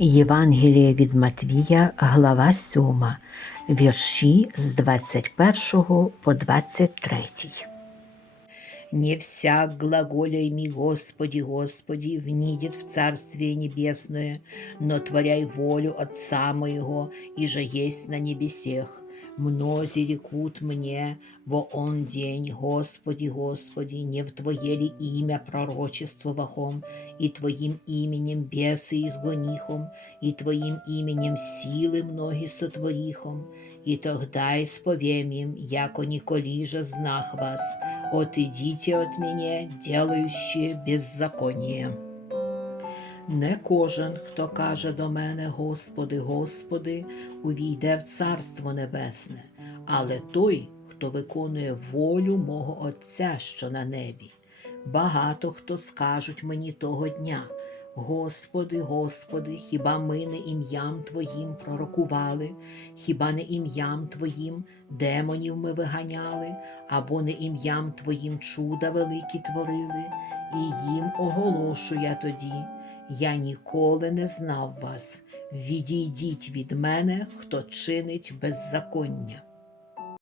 Євангеліє від Матвія, глава 7, вірші з 21 по 23. Не всяк глаголями Господи, Господи, внидет в Царствие Небесное, но творяй волю Отца моего, и же есть на небесех. Мнози рекут мне во он день, Господи, Господи, не в Твое ли имя пророчествовахом, и Твоим именем бесы изгонихом, и Твоим именем силы многие сотворихом, и тогда исповем им, яко Николижа знах вас, отойдите от меня, делающие беззаконие. Не кожен, хто каже до мене, Господи, Господи, увійде в Царство Небесне, але той, хто виконує волю мого Отця, що на небі. Багато хто скажуть мені того дня. Господи, Господи, хіба ми не ім'ям Твоїм пророкували, хіба не ім'ям Твоїм демонів ми виганяли, або не ім'ям Твоїм чуда великі творили, і їм оголошу я тоді. Я ніколи не знав вас. Відійдіть від мене, хто чинить беззаконня.